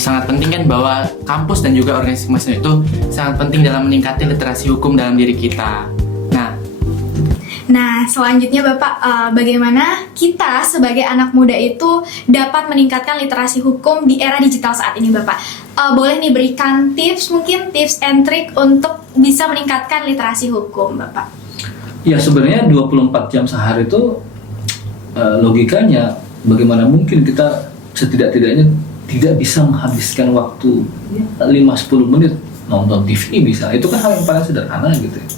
sangat penting kan bahwa kampus dan juga organisasi mahasiswa itu sangat penting dalam meningkatkan literasi hukum dalam diri kita. Nah, selanjutnya Bapak, bagaimana kita sebagai anak muda itu dapat meningkatkan literasi hukum di era digital saat ini Bapak? Boleh nih berikan tips, mungkin tips and trick untuk bisa meningkatkan literasi hukum Bapak? Ya, sebenarnya 24 jam sehari itu logikanya bagaimana mungkin kita setidak-tidaknya tidak bisa menghabiskan waktu 5-10 menit nonton TV misalnya. Itu kan hal yang paling sederhana gitu ya.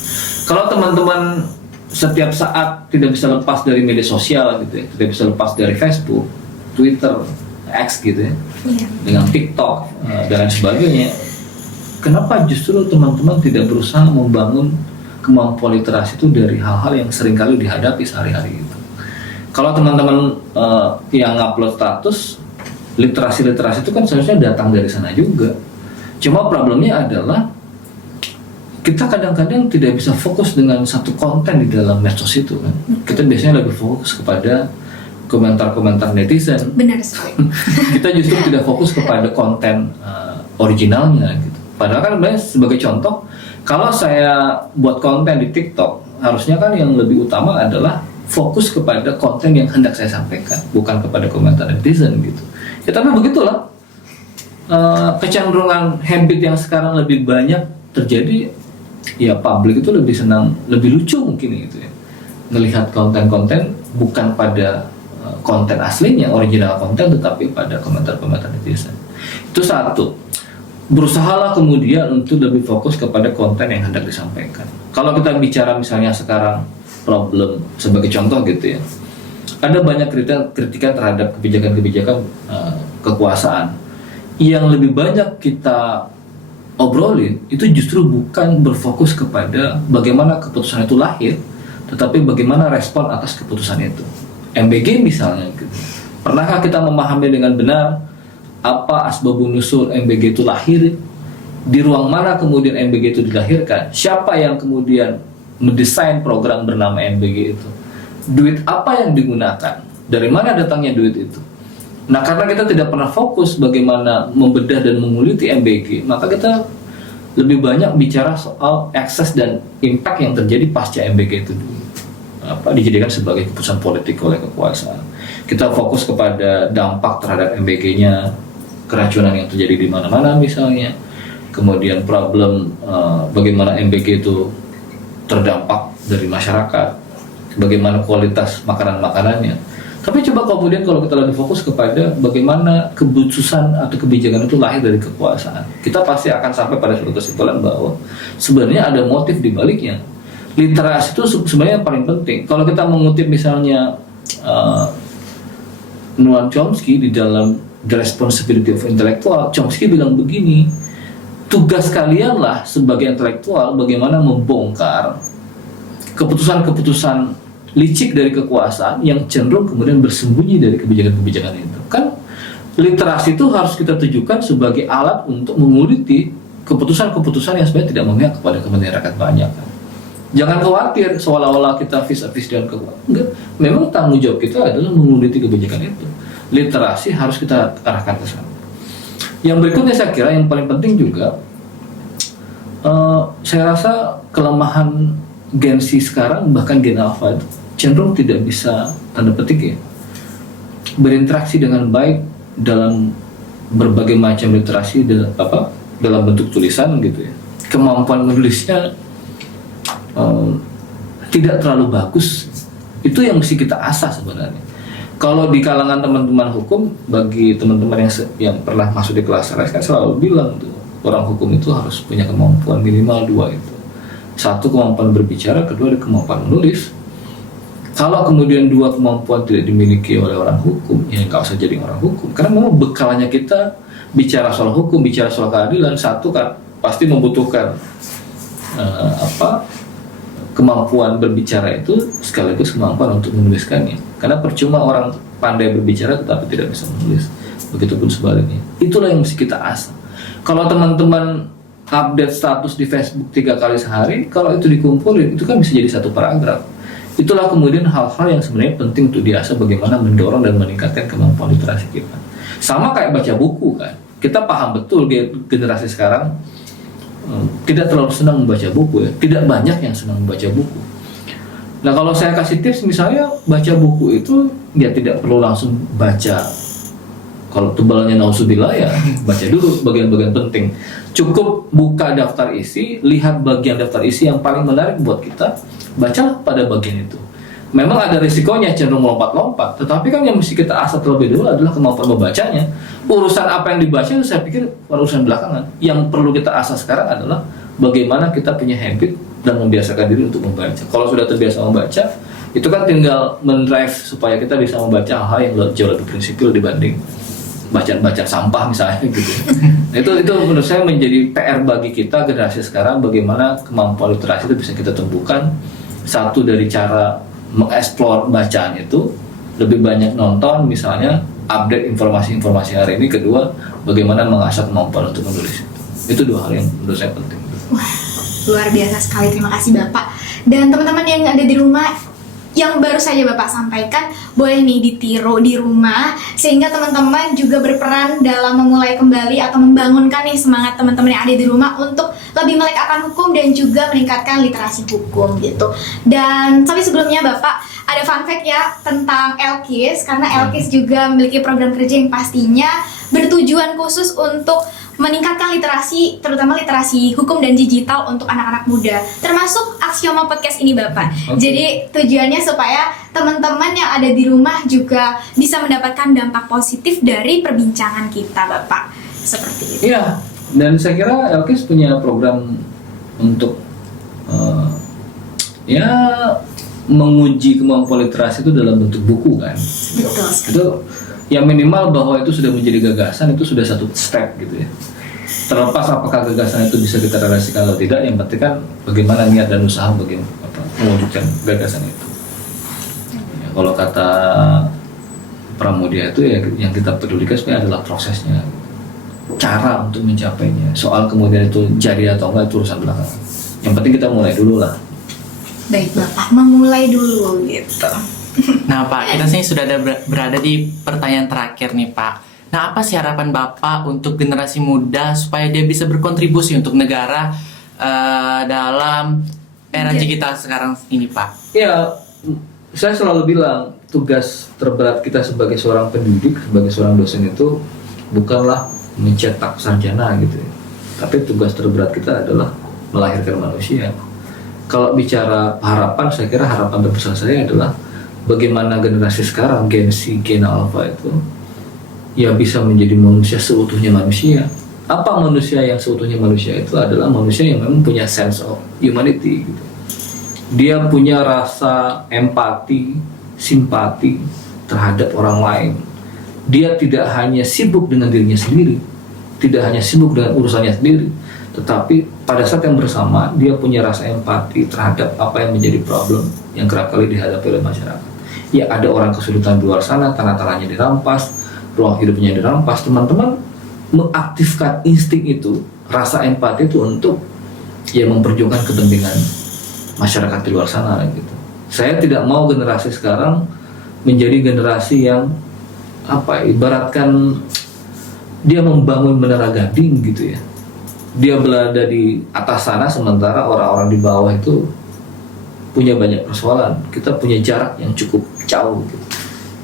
Kalau teman-teman setiap saat tidak bisa lepas dari media sosial gitu ya, tidak bisa lepas dari Facebook, Twitter, X gitu ya, dengan TikTok dan lain sebagainya, kenapa justru teman-teman tidak berusaha membangun kemampuan literasi itu dari hal-hal yang seringkali dihadapi sehari-hari gitu. Kalau teman-teman yang upload status, literasi-literasi itu kan seharusnya datang dari sana juga. Cuma problemnya adalah kita kadang-kadang tidak bisa fokus dengan satu konten di dalam medsos itu kan. Kita biasanya lebih fokus kepada komentar-komentar netizen. Benar sekali. Kita justru tidak fokus kepada konten originalnya gitu. Padahal kan sebagai contoh, kalau saya buat konten di TikTok, harusnya kan yang lebih utama adalah fokus kepada konten yang hendak saya sampaikan, bukan kepada komentar netizen gitu. Ya tapi begitulah, kecenderungan habit yang sekarang lebih banyak terjadi. Ya publik itu lebih senang, lebih lucu mungkin gitu ya, melihat konten-konten bukan pada konten aslinya, original konten, tetapi pada komentar-komentar netizen. Itu satu. Berusahalah kemudian untuk lebih fokus kepada konten yang hendak disampaikan. Kalau kita bicara misalnya sekarang problem sebagai contoh gitu ya, ada banyak kritikan terhadap kebijakan-kebijakan kekuasaan yang lebih banyak kita obrolin itu justru bukan berfokus kepada bagaimana keputusan itu lahir, tetapi bagaimana respon atas keputusan itu. MBG misalnya gitu. Pernahkah kita memahami dengan benar apa asbabun nusul MBG itu lahir? Di ruang mana kemudian MBG itu dilahirkan? Siapa yang kemudian mendesain program bernama MBG itu? Duit apa yang digunakan? Dari mana datangnya duit itu? Nah, karena kita tidak pernah fokus bagaimana membedah dan menguliti MBG, maka kita lebih banyak bicara soal akses dan impact yang terjadi pasca MBG itu dulu. Dijadikan sebagai keputusan politik oleh kekuasaan. Kita fokus kepada dampak terhadap MBG-nya, keracunan yang terjadi di mana-mana misalnya, kemudian problem bagaimana MBG itu terdampak dari masyarakat, bagaimana kualitas makanan-makanannya. Tapi coba kemudian kalau kita lebih fokus kepada bagaimana keputusan atau kebijakan itu lahir dari kekuasaan, kita pasti akan sampai pada suatu kesimpulan bahwa sebenarnya ada motif di baliknya. Literasi itu sebenarnya yang paling penting. Kalau kita mengutip misalnya Noam Chomsky di dalam The Responsibility of Intellectual, Chomsky bilang begini, tugas kalianlah sebagai intelektual bagaimana membongkar keputusan-keputusan licik dari kekuasaan yang cenderung kemudian bersembunyi dari kebijakan-kebijakan itu. Kan literasi itu harus kita tujukan sebagai alat untuk menguliti keputusan-keputusan yang sebenarnya tidak memihak kepada kepentingan rakyat banyak. Jangan khawatir seolah-olah kita vis-a-vis dengan kekuasaan. Enggak, memang tanggung jawab kita adalah menguliti kebijakan itu. Literasi harus kita arahkan ke sana. Yang berikutnya saya kira yang paling penting juga, saya rasa kelemahan Gen Z sekarang, bahkan Gen Alpha itu cenderung tidak bisa, tanda petik ya, berinteraksi dengan baik dalam berbagai macam literasi dalam bentuk tulisan gitu ya. Kemampuan menulisnya tidak terlalu bagus. Itu yang mesti kita asah sebenarnya. Kalau di kalangan teman-teman hukum, bagi teman-teman yang pernah masuk di kelas saya kan selalu bilang tuh, orang hukum itu harus punya kemampuan minimal 2 itu. Satu, kemampuan berbicara, kedua ada kemampuan menulis. Kalau kemudian 2 kemampuan tidak dimiliki oleh orang hukum, ya nggak usah jadi orang hukum. Karena memang bekalnya kita bicara soal hukum, bicara soal keadilan, satu kan pasti membutuhkan kemampuan berbicara itu sekaligus kemampuan untuk menuliskannya. Karena percuma orang pandai berbicara tetapi tidak bisa menulis. Begitupun sebaliknya. Itulah yang mesti kita asah. Kalau teman-teman update status di Facebook 3 kali sehari, kalau itu dikumpulin, itu kan bisa jadi 1 paragraf. Itulah kemudian hal-hal yang sebenarnya penting untuk diasah bagaimana mendorong dan meningkatkan kemampuan literasi kita. Sama kayak baca buku kan. kita paham betul generasi sekarang tidak terlalu senang membaca buku ya, tidak banyak yang senang membaca buku. Nah kalau saya kasih tips misalnya baca buku itu ya tidak perlu langsung baca. Kalau tebalnya nauzubillah ya baca dulu bagian-bagian penting. Cukup buka daftar isi, lihat bagian daftar isi yang paling menarik buat kita, bacalah pada bagian itu. Memang ada risikonya cenderung lompat-lompat, tetapi kan yang mesti kita asah terlebih dulu adalah kemampuan membacanya. Urusan apa yang dibaca itu saya pikir urusan belakangan. Yang perlu kita asah sekarang adalah bagaimana kita punya habit dan membiasakan diri untuk membaca. Kalau sudah terbiasa membaca, itu kan tinggal mendrive supaya kita bisa membaca hal yang jauh lebih prinsipil dibanding bacaan-bacaan sampah misalnya gitu. Itu menurut saya menjadi PR bagi kita generasi sekarang, bagaimana kemampuan literasi itu bisa kita tumbuhkan. Satu dari cara mengeksplor bacaan itu lebih banyak nonton misalnya, update informasi-informasi hari ini. Kedua, bagaimana mengasah kemampuan untuk menulis. Itu dua hal yang menurut saya penting. Wah, luar biasa sekali. Terima kasih Bapak. Dan teman-teman yang ada di rumah, yang baru saja Bapak sampaikan, boleh nih ditiru di rumah, sehingga teman-teman juga berperan dalam memulai kembali atau membangunkan nih semangat teman-teman yang ada di rumah untuk lebih melek akan hukum dan juga meningkatkan literasi hukum gitu. Dan tapi sebelumnya Bapak, ada fun fact ya tentang Elkis, karena Elkis juga memiliki program kerja yang pastinya bertujuan khusus untuk meningkatkan literasi, terutama literasi hukum dan digital untuk anak-anak muda, termasuk Aksioma Podcast ini Bapak. Jadi tujuannya supaya teman-teman yang ada di rumah juga bisa mendapatkan dampak positif dari perbincangan kita Bapak. Seperti itu. Iya, dan saya kira Elkis punya program untuk ya menguji kemampuan literasi itu dalam bentuk buku kan. Betul sekali. Itu yang minimal bahwa itu sudah menjadi gagasan, itu sudah satu step gitu ya. Terlepas apakah gagasan itu bisa kita realisasikan atau tidak, yang penting kan bagaimana niat dan usaha bagaimana mewujudkan gagasan itu. Ya, kalau kata Pramudia itu ya yang kita pedulikan sebenarnya adalah prosesnya, cara untuk mencapainya. Soal kemudian itu jadi atau enggak itu urusan belakangan. Yang penting kita mulai dulu lah. Baik Bapak, memulai dulu gitu. Nah Pak, kita sini sudah ada berada di pertanyaan terakhir nih Pak. Nah apa sih harapan Bapak untuk generasi muda supaya dia bisa berkontribusi untuk negara dalam era digital sekarang ini Pak? Ya, saya selalu bilang tugas terberat kita sebagai seorang pendidik, sebagai seorang dosen itu bukanlah mencetak sarjana gitu ya. Tapi tugas terberat kita adalah melahirkan manusia. Kalau bicara harapan, saya kira harapan terbesar saya adalah bagaimana generasi sekarang, Gen Z, Gen Alpha itu ya bisa menjadi manusia seutuhnya manusia. Apa manusia yang seutuhnya manusia? Itu adalah manusia yang memang punya sense of humanity gitu. Dia punya rasa empati, simpati terhadap orang lain. Dia tidak hanya sibuk dengan dirinya sendiri, tidak hanya sibuk dengan urusannya sendiri, tetapi pada saat yang bersama dia punya rasa empati terhadap apa yang menjadi problem yang kerap kali dihadapi oleh masyarakat. Ya ada orang kesulitan di luar sana, tanah-tanahnya dirampas, ruang hidupnya dirampas. Teman-teman mengaktifkan insting itu, rasa empati itu untuk ya memperjuangkan kepentingan masyarakat di luar sana gitu. Saya tidak mau generasi sekarang menjadi generasi yang ibaratkan dia membangun menara gading gitu ya. Dia berada di atas sana sementara orang-orang di bawah itu punya banyak persoalan. Kita punya jarak yang cukup jauh gitu.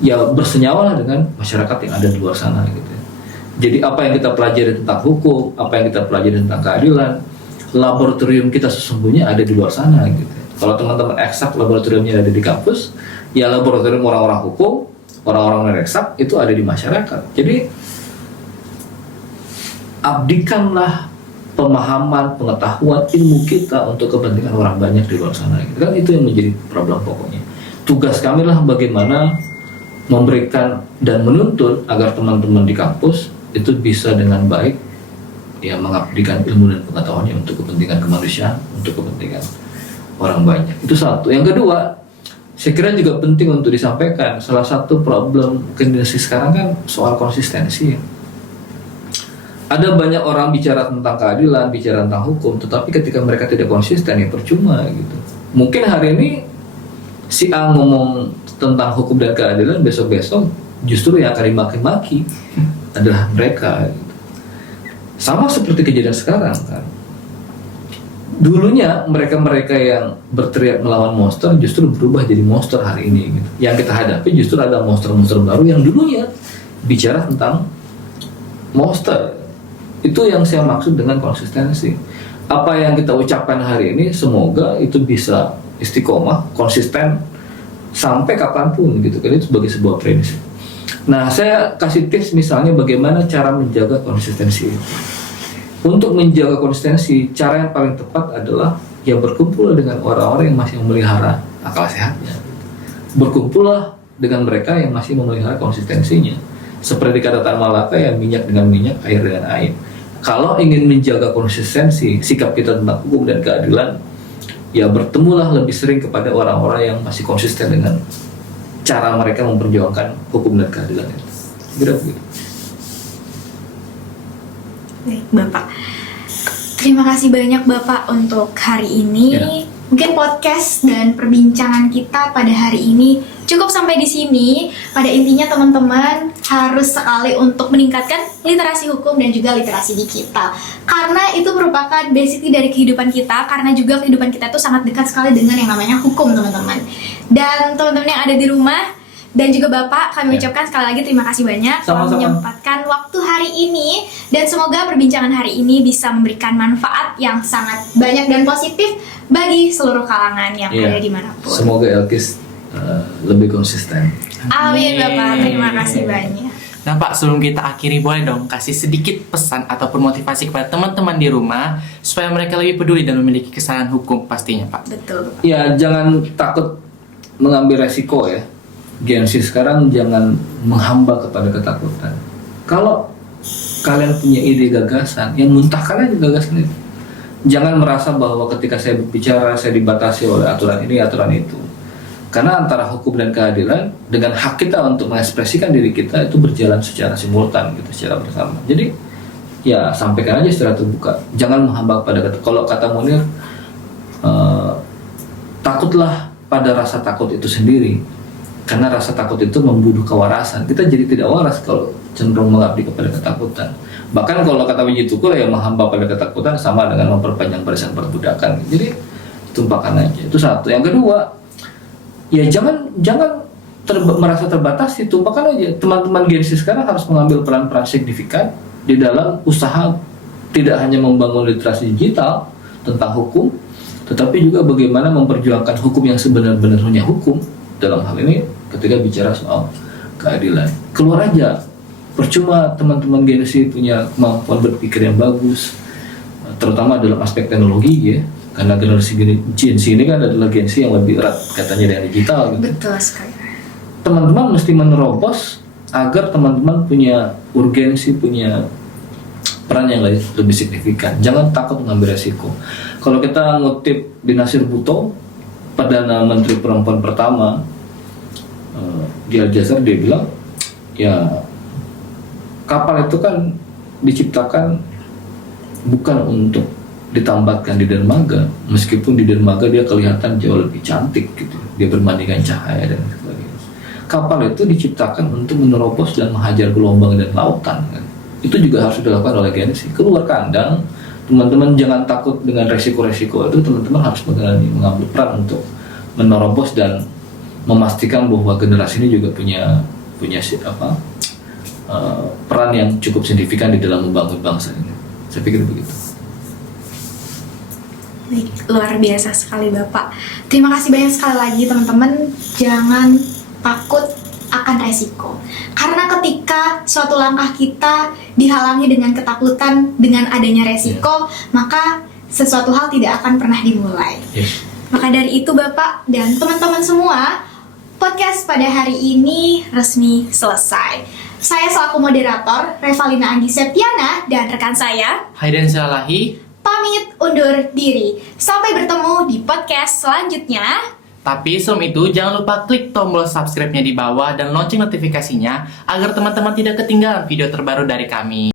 Ya bersenyawa dengan masyarakat yang ada di luar sana gitu. Jadi apa yang kita pelajari tentang hukum, apa yang kita pelajari tentang keadilan, laboratorium kita sesungguhnya ada di luar sana gitu. Kalau teman-teman eksak laboratoriumnya ada di kampus, ya laboratorium orang-orang hukum, orang-orang eksak itu ada di masyarakat. Jadi abdikanlah pemahaman, pengetahuan, ilmu kita untuk kepentingan orang banyak di luar sana gitu. Kan itu yang menjadi problem pokoknya. Tugas kami lah bagaimana memberikan dan menuntun agar teman-teman di kampus itu bisa dengan baik ya mengabdikan ilmu dan pengetahuannya untuk kepentingan kemanusiaan, untuk kepentingan orang banyak. Itu satu. Yang kedua, saya kira juga penting untuk disampaikan, salah satu problem generasi sekarang kan soal konsistensi ya. Ada banyak orang bicara tentang keadilan, bicara tentang hukum, tetapi ketika mereka tidak konsisten ya percuma gitu. Mungkin hari ini si A ngomong tentang hukum dan keadilan, besok-besok justru yang akan dimaki-maki adalah mereka gitu. Sama seperti kejadian sekarang kan. Dulunya mereka-mereka yang berteriak melawan monster justru berubah jadi monster hari ini gitu. Yang kita hadapi justru ada monster-monster baru yang dulunya bicara tentang monster. Itu yang saya maksud dengan konsistensi. Apa yang kita ucapkan hari ini semoga itu bisa istiqomah, konsisten sampai kapanpun gitu kan, itu sebagai sebuah prinsip. Nah, saya kasih tips misalnya bagaimana cara menjaga konsistensi itu. Untuk menjaga konsistensi, cara yang paling tepat adalah ya berkumpul dengan orang-orang yang masih memelihara akal sehatnya. Berkumpullah dengan mereka yang masih memelihara konsistensinya. Seperti kata Tan Malaka ya, minyak dengan minyak, air dengan air. Kalau ingin menjaga konsistensi sikap kita tentang hukum dan keadilan, ya bertemulah lebih sering kepada orang-orang yang masih konsisten dengan cara mereka memperjuangkan hukum dan keadilan itu. Begitu. Baik, Bapak. Terima kasih banyak Bapak untuk hari ini. Ya. Mungkin podcast dan perbincangan kita pada hari ini cukup sampai di sini. Pada intinya teman-teman harus sekali untuk meningkatkan literasi hukum dan juga literasi digital. Karena itu merupakan basic dari kehidupan kita, karena juga kehidupan kita itu sangat dekat sekali dengan yang namanya hukum, teman-teman. Dan teman-teman yang ada di rumah dan juga Bapak, kami ucapkan sekali lagi terima kasih banyak telah Sama-sama. menyempatkan waktu hari ini, dan semoga perbincangan hari ini bisa memberikan manfaat yang sangat banyak dan positif bagi seluruh kalangan yang Iya. ada dimanapun. Semoga Elkis lebih konsisten. Amin Bapak, terima kasih banyak. Nah Pak, sebelum kita akhiri, boleh dong kasih sedikit pesan ataupun motivasi kepada teman-teman di rumah supaya mereka lebih peduli dan memiliki kesadaran hukum pastinya Pak. Betul. Ya, jangan takut mengambil resiko ya. Gen Z sekarang jangan menghamba kepada ketakutan. Kalau kalian punya ide gagasan, yang muntahkan aja gagasan itu. Jangan merasa bahwa ketika saya berbicara saya dibatasi oleh aturan ini, aturan itu. Karena antara hukum dan keadilan dengan hak kita untuk mengekspresikan diri kita itu berjalan secara simultan gitu, secara bersama. Jadi ya sampaikan aja secara terbuka. Jangan menghamba pada kalau kata Munir, takutlah pada rasa takut itu sendiri. Karena rasa takut itu membunuh kewarasan. Kita jadi tidak waras kalau cenderung mengabdi kepada ketakutan. Bahkan kalau kata Wiji Tukul ya, menghamba pada ketakutan sama dengan memperpanjang barisan perbudakan. Jadi tumpahkan aja. Itu satu. Yang kedua, ya jangan merasa terbatas. Tumpahkan aja. Teman-teman Gen Z sekarang harus mengambil peran-peran signifikan di dalam usaha tidak hanya membangun literasi digital tentang hukum, tetapi juga bagaimana memperjuangkan hukum yang sebenar-benarnya hukum. Dalam hal ini ketika bicara soal keadilan, keluar aja. Percuma teman-teman Gen Z punya kemampuan berpikir yang bagus, terutama dalam aspek teknologi ya, karena generasi Gen Z ini kan adalah Gen Z yang lebih erat katanya dengan digital gitu. Betul sekali. Teman-teman mesti menerobos agar teman-teman punya urgensi, punya peran yang lebih signifikan. Jangan takut mengambil resiko. Kalau kita ngutip di Nasir Bhutto, Perdana Menteri Perempuan pertama di Aljazair, dia bilang ya kapal itu kan diciptakan bukan untuk ditambatkan di dermaga, meskipun di dermaga dia kelihatan jauh lebih cantik gitu, dia berbandingkan cahaya dan sebagainya. Kapal itu diciptakan untuk menerobos dan menghajar gelombang dan lautan kan. Itu juga harus dilakukan oleh Gen Z. Keluar kandang, teman-teman jangan takut dengan resiko-resiko itu. Teman-teman harus mengambil peran untuk menerobos dan memastikan bahwa generasi ini juga punya peran yang cukup signifikan di dalam membangun bangsa ini. Saya pikir begitu. Baik, luar biasa sekali Bapak. Terima kasih banyak sekali lagi teman-teman. Jangan takut akan resiko. Karena ketika suatu langkah kita dihalangi dengan ketakutan, dengan adanya resiko, maka sesuatu hal tidak akan pernah dimulai. Yes. Maka dari itu Bapak dan teman-teman semua, podcast pada hari ini resmi selesai. Saya selaku moderator Revalina Anggi Septiana dan rekan saya Hayden Silalahi. pamit undur diri. Sampai bertemu di podcast selanjutnya. Tapi sebelum itu jangan lupa klik tombol subscribe-nya di bawah dan lonceng notifikasinya agar teman-teman tidak ketinggalan video terbaru dari kami.